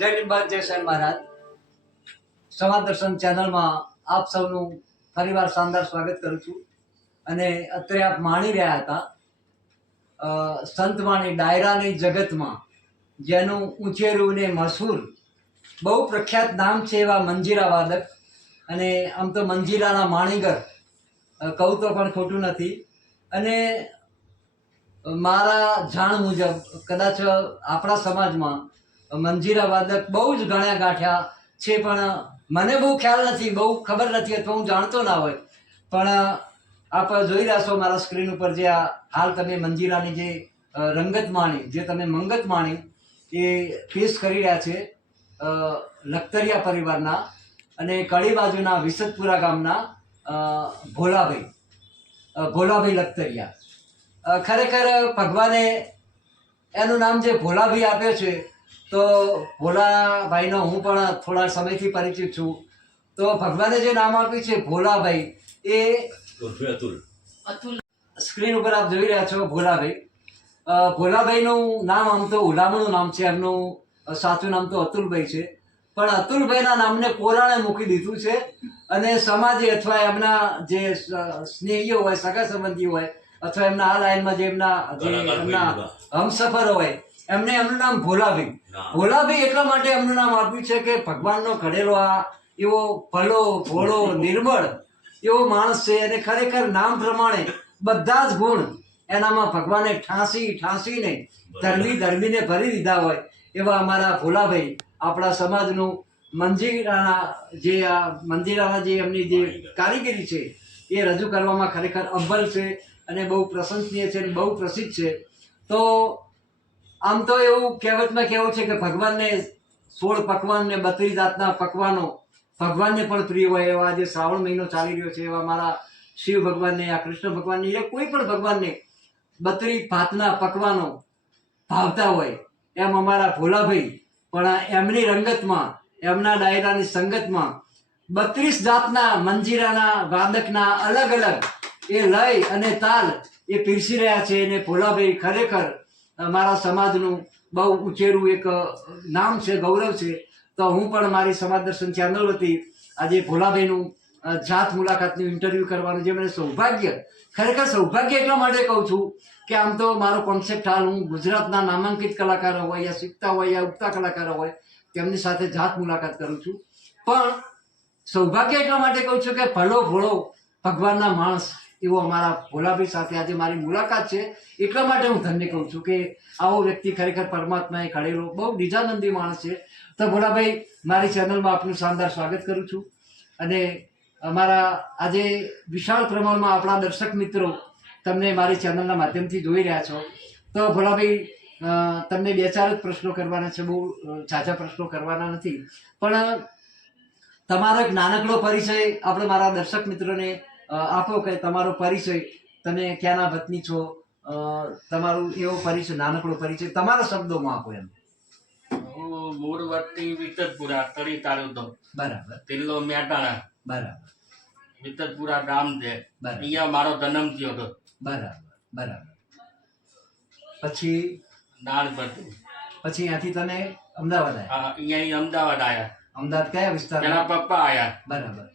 જય લીંબાદ જય સાંઈ મહારાજ સમાજ દર્શન ચેનલમાં આપ સૌનું ફરીવાર શાનદાર સ્વાગત કરું છું. અને અત્યારે આપ માણી રહ્યા હતા સંતવાણી ડાયરાની જગતમાં જેનું ઊંચેરું ને મશહૂર બહુ પ્રખ્યાત નામ છે એવા મંજીરા વાદક. અને આમ તો મંજીરાના માણીગર કહું તો પણ ખોટું નથી. અને મારા જાણ મુજબ કદાચ આપણા સમાજમાં મંજીરા વાદક બહુ જ ગણ્યા ગાંઠ્યા છે, પણ મને બહુ ખ્યાલ નથી, બહુ ખબર નથી, અથવા હું જાણતો ના હોય. પણ આપ જોઈ રહ્યા છો મારા સ્ક્રીન ઉપર જે આ હાલ તમે મંજીરાની જે રંગત માણી, જે તમે મંગત માણી એ પેશ કરી રહ્યા છે લખતરિયા પરિવારના અને કડી બાજુના વિસદપુરા ગામના ભોલાભાઈ લખતરિયા. ખરેખર ભગવાને એનું નામ જે ભોલાભાઈ આપ્યો છે, તો ભોલાભાઈનો હું પણ થોડા સમયથી પરિચિત છું. તો ભગવાને જે નામ આપ્યું છે ભોલાભાઈ, એ અતુલ સ્ક્રીન ઉપર આપ જોઈ રહ્યા છો ભોલાભાઈ. ભોલાભાઈનું નામ આમ તો ઉલામણું નામ છે, એમનું સાચું નામ તો અતુલભાઈ છે. પણ અતુલભાઈના નામને પોરાણે મૂકી દીધું છે. અને સમાજે અથવા એમના જે સ્નેહીઓ હોય, સગા સંબંધીઓ હોય, અથવા એમના આ લાઈનમાં જે એમના હમસફર હોય, એમને એમનું નામ ભોલાભાઈ. ભોલાભાઈ એટલા માટે એમનું નામ આપ્યું છે કે ભગવાનનો ઘડેલો આ એવો ભલો ભોળો નિર્મળ એવો માણસ છે. અને ખરેખર નામ પ્રમાણે બધા જ ગુણ એનામાં ભગવાને ઠાંસીને ધર્મીને ભરી દીધા હોય એવા અમારા ભોલાભાઈ આપણા સમાજનું મંજીરાના જે એમની જે કારીગરી છે એ રજૂ કરવામાં ખરેખર અવ્વલ છે. અને બહુ પ્રશંસનીય છે અને બહુ પ્રસિદ્ધ છે. તો આમ તો એવું કહેવતમાં કહેવું છે કે ભગવાનને 16 પકવાન ને 32 જાતના પકવાનો ભગવાનને પણ પ્રિય હોય એવા જે શ્રાવણ મહિનો ચાલી રહ્યો છે એવા મારા શિવ ભગવાનને, આ કૃષ્ણ ભગવાનને, એ કોઈ પણ ભગવાનને 32 ભાતના પકવાનો ભાવતા હોય એમ અમારા ભોલાભાઈ પણ એમની રંગતમાં, એમના ડાયરાની સંગતમાં 32 જાતના મંજીરાના વાદકના અલગ અલગ એ લય અને તાલ એ પીરસી રહ્યા છે. અને ભોલાભાઈ ખરેખર મારા સમાજનું બહુ ઊંચેરું એક નામ છે, ગૌરવ છે. તો હું પણ મારી સમાજ દર્શન ચેનલ વતી આજે ભોલાભાઈનું જાત મુલાકાતનું ઇન્ટરવ્યૂ કરવાનું જે મને સૌભાગ્ય, ખરેખર સૌભાગ્ય એટલા માટે કહું છું કે આમ તો મારો કોન્સેપ્ટ હાલ હું ગુજરાતના નામાંકિત કલાકારો હોય યા શીખતા હોય યા ઉગતા કલાકારો હોય તેમની સાથે જાત મુલાકાત કરું છું. પણ સૌભાગ્ય એટલા માટે કહું છું કે ભલો ભોળો ભગવાનના માણસ એવો અમારા ભોલાભાઈ સાથે આજે મારી મુલાકાત છે. એટલા માટે હું ધન્ય કહું છું કે આવો વ્યક્તિ ખરેખર પરમાત્માએ ઘડેલો બહુ નિજાનંદી માણસ છે. તો ભોલાભાઈ, મારી ચેનલમાં આપનું શાનદાર સ્વાગત કરું છું. અને અમારા આજે વિશાળ પ્રમાણમાં આપણા દર્શક મિત્રો તમને મારી ચેનલના માધ્યમથી જોઈ રહ્યા છો. તો ભોલાભાઈ, તમને 2-4 જ પ્રશ્નો કરવાના છે, બહુ ઝાઝા પ્રશ્નો કરવાના નથી. પણ તમારો એક નાનકડો પરિચય આપણે મારા દર્શક મિત્રોને આપો કે તમારો પરિચય, તમે ક્યાંના વતની છો, તમારું એવો પરિચય, નાનકડો પરિચય તમારા શબ્દોમાં આપો એમ. હું મૂળ વતની વિતતપુરા, તળી તાલુકો, બરાબર. જિલ્લો મહેસાણા. બરાબર. વિતતપુરા ગામ છે, અહીંયા મારો જન્મ થયો હતો. બરાબર. બરાબર. પછી નાનપણથી પછી ત્યાંથી તમે અમદાવાદ આવ્યા? અહીંયા અમદાવાદ આવ્યા. અમદાવાદ કયા વિસ્તાર? પેલા પપ્પા આવ્યા, બરાબર.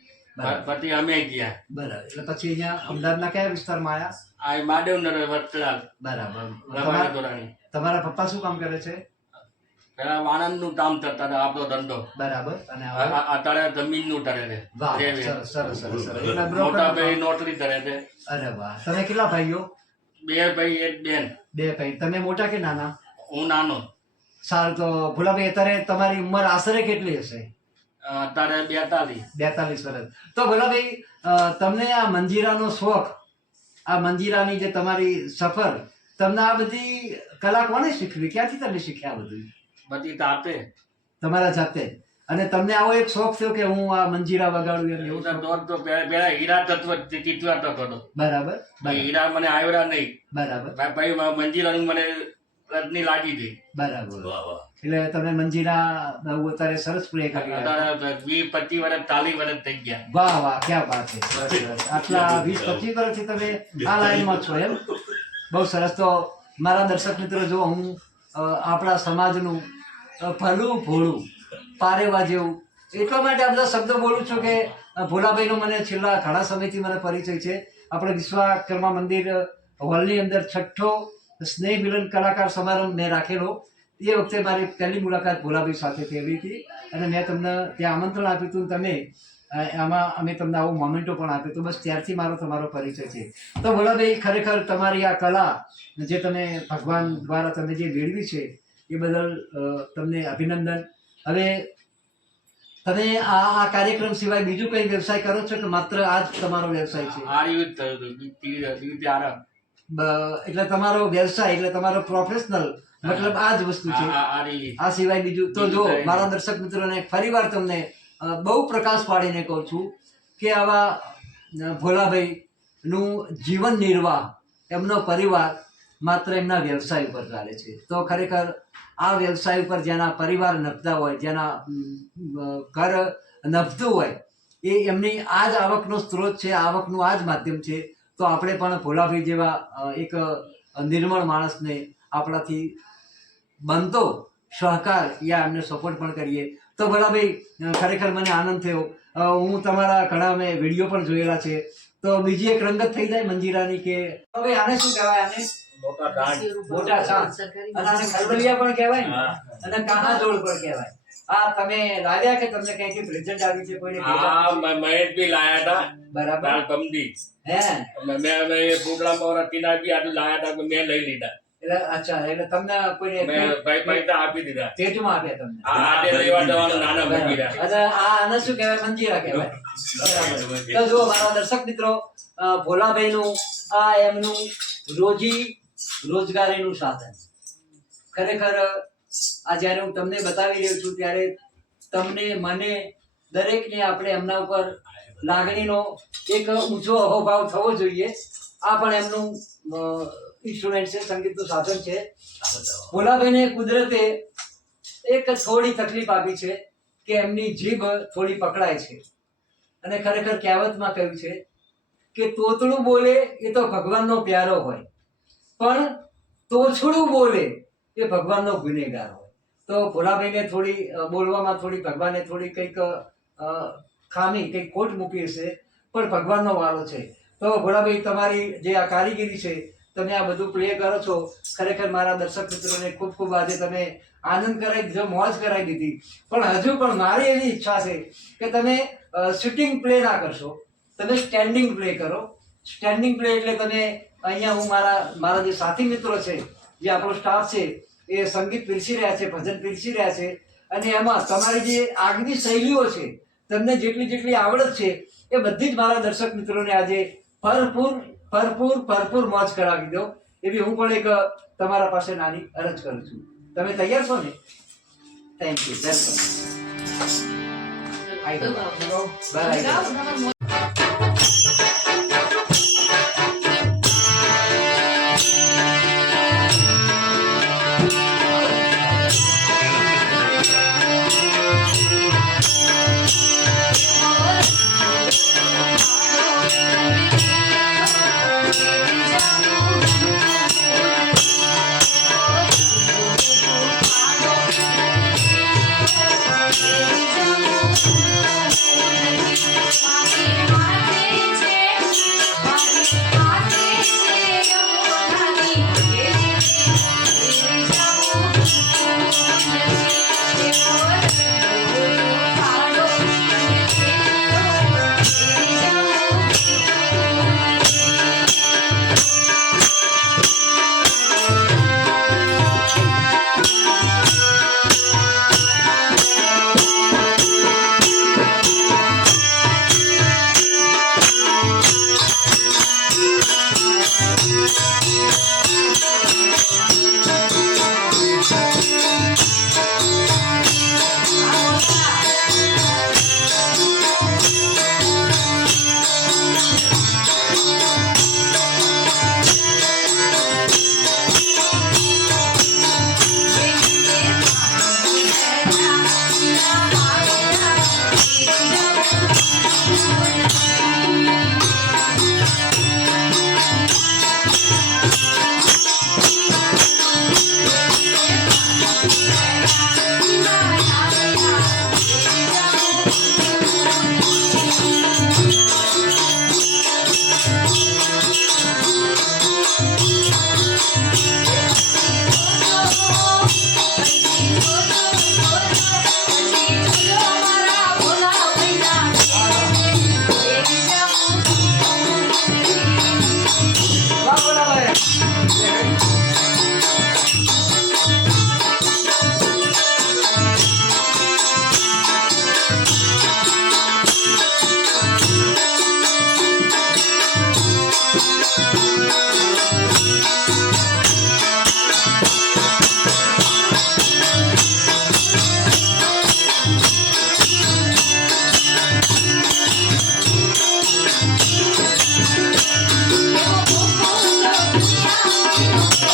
પછી અમે ગયા. બરાબર. એટલે પછી અહીંયા અમદાવાદના કયા વિસ્તારમાં આવ્યા? આ મહાદેવનગર વત્સલાલ. બરાબર. રમાણી ધોરણી. તમારા પપ્પા શું કામ કરે છે? પેલા વાણંદ નું કામ કરતા હતા, આપણો ધંધો. બરાબર. અને અત્યારે જમીન નું કરે છે. વાહ, સરસ સરસ સરસ. એટલે મોટા ભાઈ નોકરી કરે છે. અરે વાહ. તમે કેટલા ભાઈઓ? 2 ભાઈ 1 બેન. 2 ભાઈ. તમે મોટા કે નાના? હું નાનો. સારું. તો ભોલાભાઈ, અત્યારે તમારી ઉંમર આશરે કેટલી હશે? અત્યારે 42. 42 વર્ષ. તો ભોલાભાઈ, તમને આ મંજીરાનો શોખ, આ મંજીરાની જે તમારી સફર, તમને આ બધી કલા કોને શીખવી? ક્યાંથી તમે શીખ્યા બધું? બધી તાતે તમારા જાતે? અને તમને આવો એક શોખ થયો કે હું આ મંજીરા વગાડું એમ? એવું તો પેલા હીરા તત્વ ચીતવાતો હતો. બરાબર. હીરા મને આવડ્યા નહીં. બરાબર. ભાઈ મંજીરાનું મને રજની લાગી ગઈ. બરાબર. એટલે તમે મંજીરા અત્યારે સરસ પ્લે કરી. અત્યારે 20-25 વર્ષ 40 વર્ષ થઈ ગયા. વાહ વાહ, ક્યાં વાત છે. સરસ સરસ. આટલા 20-25 વર્ષથી તમે આ લાઈનમાં છો એમ? બહુ સરસ. તો મારા દર્શક મિત્રો, જો હું આપણા સમાજનું ભલું ભોળું પારેવા જેવું એટલા માટે આ બધા શબ્દો બોલું છું કે ભોલાભાઈનો મને છેલ્લા ઘણા સમયથી મને પરિચય છે. આપણે વિશ્વકર્મા મંદિર હોલની અંદર 6ઠ્ઠો સ્નેહ મિલન કલાકાર સમારંભ મેં રાખેલો. એ વખતે મારી પહેલી મુલાકાત ભોલાભાઈ સાથે થઈ હતી અને મેં તમને ત્યાં આમંત્રણ આપ્યું હતું. તમે આમાં અમે તમને આવો મોમેન્ટો પણ આપ્યો. તો બસ ત્યારથી મારો તમારો પરિચય છે. તો ભોલાભાઈ, ખરેખર તમારી આ કલા જે તમે ભગવાન દ્વારા તમે જે મેળવી છે એ બદલ તમને અભિનંદન. હવે તમે આ કાર્યક્રમ સિવાય બીજું કઈ વ્યવસાય કરો છો કે માત્ર આ જ તમારો વ્યવસાય છે? એટલે તમારો વ્યવસાય એટલે તમારો પ્રોફેશનલ મતલબ આ જ વસ્તુ છે, આ સિવાય બીજું? તો જો મારા દર્શક મિત્રોને ફરીવાર તમને બહુ પ્રકાશ પાડીને કહું છું કે આવા ભોલાભાઈ નું જીવન નિર્વાહ, એમનો પરિવાર માત્ર એમના વ્યવસાય ઉપર ચાલે છે. તો ખરેખર આ વ્યવસાય ઉપર જેના પરિવાર નભતા હોય, જેના ઘર નભતું હોય, એ એમની આ જ આવકનો સ્ત્રોત છે, આવકનું આ જ માધ્યમ છે. તો આપણે પણ ભોલાભાઈ જેવા એક નિર્મળ માણસને આપણાથી બનતો સહકાર યા એમને સપોર્ટ પણ કરીએ. તો ભોલાભાઈ, ખરેખર મને આનંદ થયો. હું તમારા ઘણા મેં વિડીયો પણ જોયેલા છે. તો બીજી એક રંગત થઈ જાય મંજીરાની કે હવે આને શું કહેવાય? આને મોટા સાંજ અને આને ખરબલિયા પણ કહેવાય ને, અને કાના જોડ પણ કહેવાય. આ તમે લાવ્યા કે તમને કઈથી પ્રેઝન્ટ આવી છે? કોઈને મહેશ બી લાયા હતા. બરાબર. કમદી હે મેં પ્રોગ્રામ ટીના બી આજુ લાયા હતા, મેં લઈ લીધા. એટલે અચ્છા, એટલે તમને કોઈને ભાઈ પૈસા આપી દીધા, પેટમાં આપ્યા તમને? આજે લેવા જવાનું નાના મંજીરા. અને આને શું કહેવાય? મંજીરા કહેવાય. તો જો મારા દર્શક મિત્રો, ભોલાભાઈ નું આ એમનું રોજગારીનું સાધન. ખરેખર આ જ્યારે હું તમને બતાવી રહ્યો છું ત્યારે તમને મને દરેકને આપણે એમના ઉપર લાગણીનો એક ઊંચો અહોભાવ થવો જોઈએ. આ પણ એમનું ઇન્સ્ટ્રુમેન્ટ છે, સંગીતનું સાધન છે. ભોલાભાઈને કુદરતે એક થોડી તકલીફ આપી છે કે એમની જીભ થોડી પકડાય છે. અને ખરેખર કહેવતમાં કહ્યું છે કે તોતડું બોલે એ તો ભગવાનનો પ્યારો હોય, પણ તોછડું બોલે એ ભગવાનનો ગુનેગાર હોય. તો ભોલાભાઈને થોડી બોલવામાં થોડી ભગવાને થોડી કંઈક ખામી કંઈક ખોટ મૂકી હશે, પણ ભગવાનનો વારો છે. તો ભોલાભાઈ તમારી જે આ કારીગરી છે, તમે આ બધું પ્લે કરો છો, ખરેખર મારા દર્શક મિત્રોને ખૂબ ખૂબ આજે તમે આનંદ કરાવી દીધો, મોજ કરાવી દીધી. પણ હજુ પણ મારી એવી ઈચ્છા છે કે તમે સિટિંગ પ્લે ના કરશો, તમે સ્ટેન્ડિંગ પ્લે કરો. સ્ટેન્ડિંગ પ્લે એટલે તમે અહીંયા હું મારા જે સાથી મિત્રો છે, જે આપણો સ્ટાફ છે, એ સંગીત પીરસી રહ્યા છે, ભજન પીરસી રહ્યા છે. અને એમાં તમારી જે આગવી શૈલીઓ છે, તમને જેટલી આવડત છે, એ બધી જ મારા દર્શક મિત્રોને આજે ભરપૂર મોજ કરાવી દો, એવી હું પણ એક તમારા પાસે નાની અરજ કરું છું. તમે તૈયાર છો ને? Thank you, welcome. Bye. Yeah.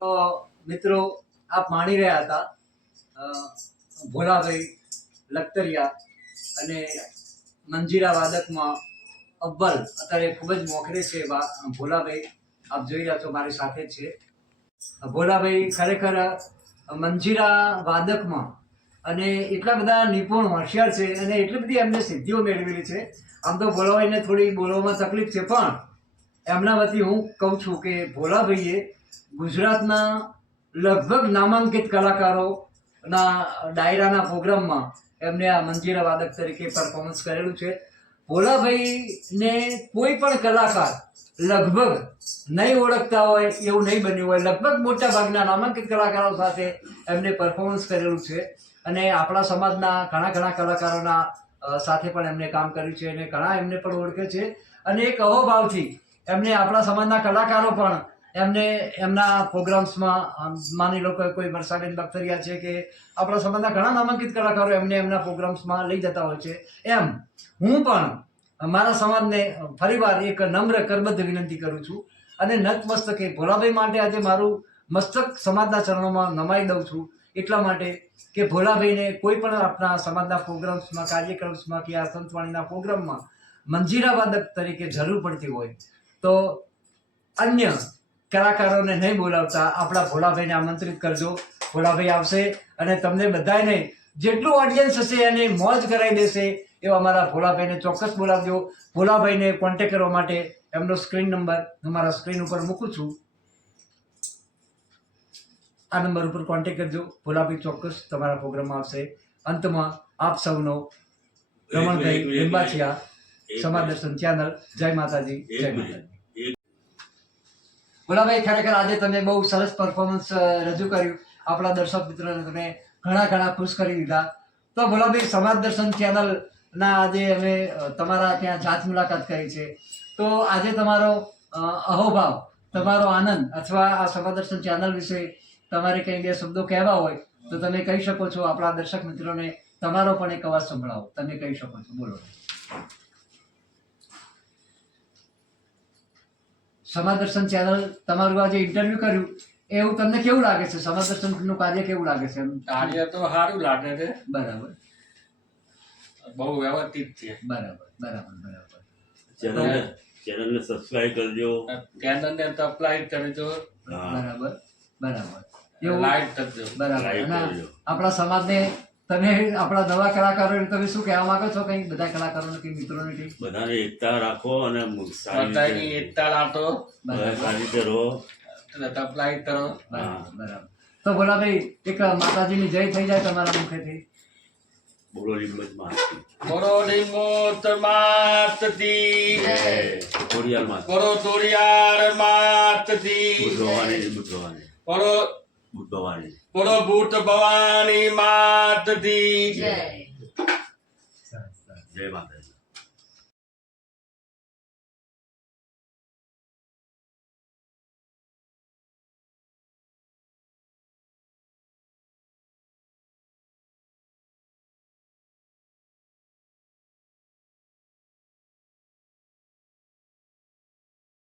તો મિત્રો આપ માણી રહ્યા હતા ભોલાભાઈ લખતરિયા અને મંજીરા વાદકમાં અવ્વલ અત્યારે ખૂબ જ મોખરે છે ભોલાભાઈ. આપ જોઈ રહ્યા છો મારી સાથે જ છે. ભોલાભાઈ ખરેખર મંજીરા વાદકમાં અને એટલા બધા નિપુણ હોશિયાર છે અને એટલી બધી એમને સિદ્ધિઓ મેળવેલી છે. આમ તો ભોલાભાઈને થોડી બોલવામાં તકલીફ છે, પણ એમના વતી હું કહું છું કે ભોલાભાઈએ ગુજરાતના લગભગ નામાંકિત કલાકારોના ડાયરાના પ્રોગ્રામમાં એમને આ મંજીરા વાદક તરીકે પરફોર્મન્સ કરેલું છે. ભોલાભાઈને કોઈ પણ કલાકાર લગભગ નહીં ઓળખતા હોય એવું નહીં બન્યું હોય. લગભગ મોટા ભાગના નામાંકિત કલાકારો સાથે એમને પરફોર્મન્સ કરેલું છે અને આપણા સમાજના ઘણા કલાકારોના સાથે પણ એમને કામ કર્યું છે અને ઘણા એમને પણ ઓળખે છે. અને એક અહોભાવથી એમને આપણા સમાજના કલાકારો પણ એમને એમના પ્રોગ્રામ્સમાં માની લો કે કોઈ વર્ષાબેન લખતરિયા છે કે આપણા સમાજના ઘણા નામાંકિત કલાકારો એમને એમના પ્રોગ્રામ્સમાં લઈ જતા હોય છે. એમ હું પણ મારા સમાજને ફરીવાર એક નમ્ર કરબદ્ધ વિનંતી કરું છું અને નતમસ્તકે ભોલાભાઈ માટે આજે મારું મસ્તક સમાજના ચરણોમાં નમાઈ દઉં છું. એટલા માટે કે ભોલાભાઈને કોઈ પણ આપણા સમાજના પ્રોગ્રામ્સમાં, કાર્યક્રમમાં કે આ સંતવાણીના પ્રોગ્રામમાં મંજીરા વાદક તરીકે જરૂર પડતી હોય તો અન્ય કલાકારોને નહીં બોલાવતા આપણા ભોલાભાઈને આમંત્રિત કરજો. ભોલાભાઈ આવશે અને તમને બધાને જેટલું ઓડિયન્સ હશે એને મોજ કરાવી દેશે એવા મારા ભોલાભાઈને ચોક્કસ બોલાવજો. ભોલાભાઈને કોન્ટેક્ટ કરવા માટે એમનો સ્ક્રીન નંબર હું મારા સ્ક્રીન ઉપર મૂકું છું. આ નંબર ઉપર કોન્ટેક્ટ કરજો. ભોલાભાઈ ચોક્કસ તમારા પ્રોગ્રામમાં આવશે. અંતમાં આપ સૌનો રમણભાઈ લીંબાચિયા, સમાજ દર્શન ચેનલ. જય માતાજી, જય માતાજી. ભોલાભાઈ ખરેખર આજે તમે બહુ સરસ પરફોર્મન્સ રજૂ કર્યું. આપણા દર્શક મિત્રોને તમે ઘણા ખુશ કરી દીધા. તો ભોલાભાઈ સમાજ દર્શન ચેનલના આજે અમે તમારા ત્યાં જાત મુલાકાત કરી છે. તો આજે તમારો અહોભાવ, તમારો આનંદ અથવા આ સમાજ દર્શન ચેનલ વિશે તમારે કંઈ બે શબ્દો કહેવા હોય તો તમે કહી શકો છો. આપણા દર્શક મિત્રોને તમારો પણ એક અવાજ સંભળાવો. તમે કહી શકો છો, બોલો. સમાજ દર્શન ચેનલ તમારું આજે ઇન્ટરવ્યુ કર્યું એવું તમને કેવું લાગે છે? સમાજ દર્શનનું કાર્ય કેવું લાગે છે? કાર્ય તો સારું લાગે છે. બરાબર. બહુ વ્યવસ્થિત છે. બરાબર બરાબર બરાબર. ચેનલને સબસ્ક્રાઇબ કરજો. ચેનલને સબસ્ક્રાઇબ કરજો, હા, બરાબર બરાબર એવું લાઈક કરજો. બરાબર. લાઈક અને કરજો. આપણા સમાજને તમે આપણા નવા કલાકારોને તમે શું કહેવા માંગો છો કંઈક બધા કલાકારોને કે મિત્રોને કંઈક? બધાને એકતા રાખો અને સારી બધાની રીતે એકતા રાખો, સારી રીતે રહો. સબસ્ક્રાઇબ કરો. બરાબર બરાબર. તો ભોલાભાઈ એક માતાજીની જય થઈ જાય તમારા મુખેથી. બોલો લીંબજમાં. બોલો લીંબોત માતથી, જય. ખોડિયારમાં. બોલો તોડિયાર માતથી, બુદ્ધવાની બોલો બુદ્ધવાની. બોલો ભૂત ભવાની માતથી. જય. જય માતાજી.